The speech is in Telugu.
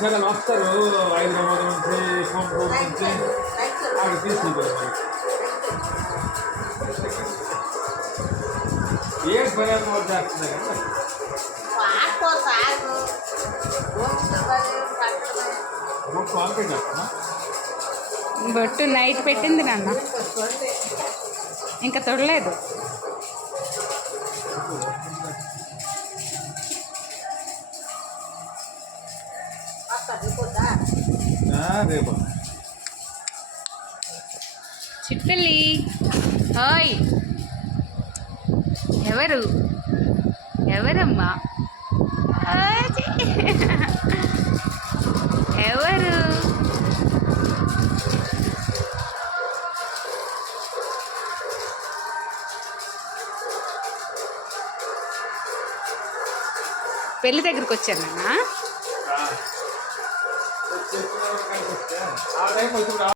సరే వస్తారు హైదరాబాద్ నుంచి కోంపూర్ నుంచి అక్కడ తీసుకుంటారు. ఏ పర్యాటన వద్ద చేస్తుంది కదా బొట్టు నైట్ పెట్టింది నాన్న, ఇంకా తొడలేదు. చిట్టల్లి హాయ్, ఎవరు ఎవరమ్మా, ఎవరు? పెళ్ళి దగ్గరికి వచ్చాను నాన్న.